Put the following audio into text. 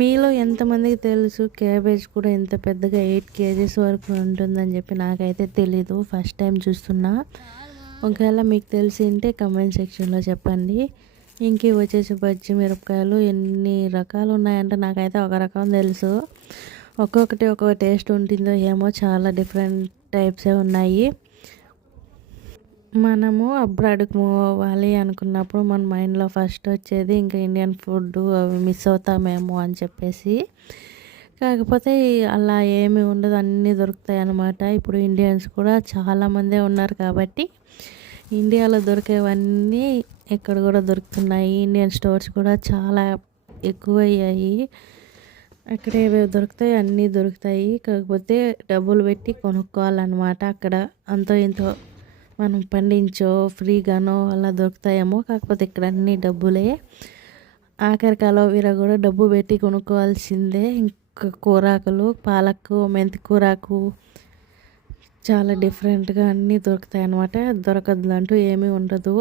మీలో ఎంతమందికి తెలుసు క్యాబేజ్ కూడా ఇంత పెద్దగా 8 కేజీస్ వరకు ఉంటుందని చెప్పి? నాకైతే తెలీదు, ఫస్ట్ టైం చూస్తున్నా. ఒకవేళ మీకు తెలిసి ఉంటే కమెంట్ సెక్షన్లో చెప్పండి. ఇంక వచ్చేసి బజ్జి మిరపకాయలు ఎన్ని రకాలు ఉన్నాయంటే నాకైతే ఒక రకం తెలుసు, ఒక్కొక్కటి ఒక్కొక్క టేస్ట్ ఉంటుందో ఏమో, చాలా డిఫరెంట్ టైప్సే ఉన్నాయి. మనము అబ్రాడ్కి మూవ్ అవ్వాలి అనుకున్నప్పుడు మన మైండ్లో ఫస్ట్ వచ్చేది ఇంకా ఇండియన్ ఫుడ్, అవి మిస్ అవుతామేమో అని చెప్పేసి. కాకపోతే అలా ఏమీ ఉండదు, అన్నీ దొరుకుతాయి అన్నమాట. ఇప్పుడు ఇండియన్స్ కూడా చాలామందే ఉన్నారు కాబట్టి ఇండియాలో దొరికేవన్నీ ఇక్కడ కూడా దొరుకుతున్నాయి. ఇండియన్ స్టోర్స్ కూడా చాలా ఎక్కువయ్యాయి. అక్కడ ఏవేవి దొరుకుతాయి అన్నీ దొరుకుతాయి. కాకపోతే డబ్బులు పెట్టి కొనుక్కోవాలన్నమాట. అక్కడ అంతో ఇంతో మనం పండించో ఫ్రీగానో అలా దొరుకుతాయేమో, కాకపోతే ఇక్కడ అన్ని డబ్బులే. ఆఖరికి అలోవెరా కూడా డబ్బు పెట్టి కొనుక్కోవాల్సిందే. ఇంకా కూరాకులు, పాలకు, మెంతి కూరాకు చాలా డిఫరెంట్గా అన్నీ దొరుకుతాయి అన్నమాట. దొరకదు అంటూ ఏమీ ఉండదు.